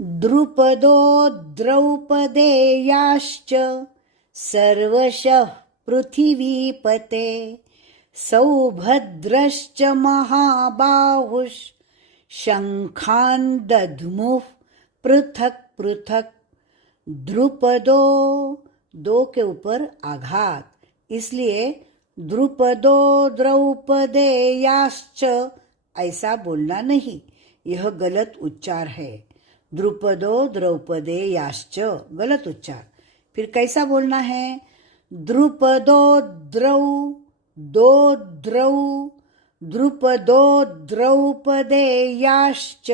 द्रुपदो द्रौपदेयाश्च सर्वशः पृथिवीपते सौभद्रश्च महाबाहुश् शंखान् दध्मुः पृथक पृथक। द्रुपदो, दो के ऊपर आघात, इसलिए द्रुपदो द्रौपदेयाश्च ऐसा बोलना नहीं, यह गलत उच्चार है। द्रुपदो द्रौपदेयाश्च गलत उच्चार। फिर कैसा बोलना है? द्रुपदो द्रौ, दो द्रौ, द्रुपदो द्रौपदेयाश्च,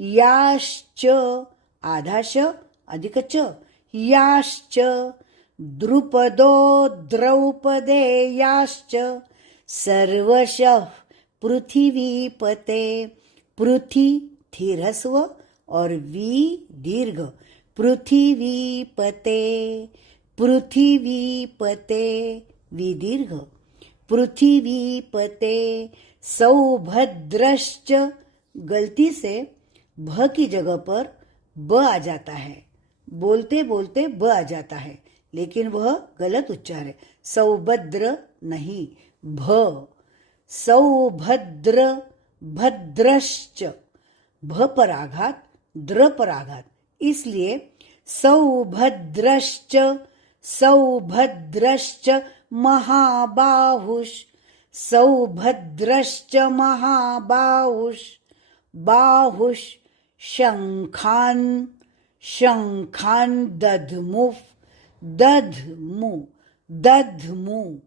याश्च आधा श अधिक च, याश्च द्रुपदो द्रौपदेयाश्च सर्वशः पृथिवीपते। पृथ्वी थी ह्रस्व और वी दीर्घ, पृथिवीपते, पृथिवीपते वी दीर्घ, पृथिवीपते। सौभद्रश्च, गलती से भ की जगह पर ब आ जाता है, बोलते बोलते ब आ जाता है, लेकिन वह गलत उच्चार है। सौभद्र नहीं, भ। सौभद्र, भद्रश्च, भ पर आघात, द्र पर आघात, इसलिए सौभद्रश्च, सौभद्रश्च महाबाहुश्, सौभद्रश्च महाबाहुश्, बाहुश् शंखान्, शंखान् दध्मुः, दध्मु, दध्मु,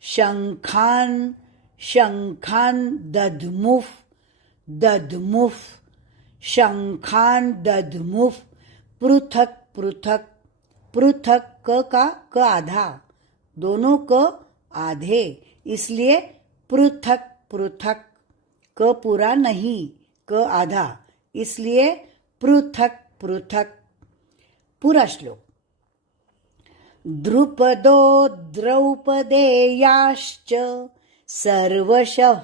शंखान्, शंखान् दध्मुः, दध्मुः, शंखान् दध्मुः पृथक पृथक। पृथक क का क आधा, दोनों क आधे, इसलिए पृथक पृथक। क पूरा नहीं, क आधा, इसलिए पृथक पृथक। पूरा श्लोक। द्रुपदो द्रौपदेयाश्च सर्वशः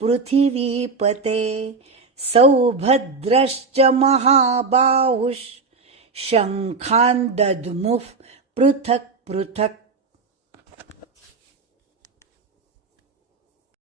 पृथिवीपते सौभद्रश्च महाबाहुश् शंखान् दध्मुः पृथक पृथक।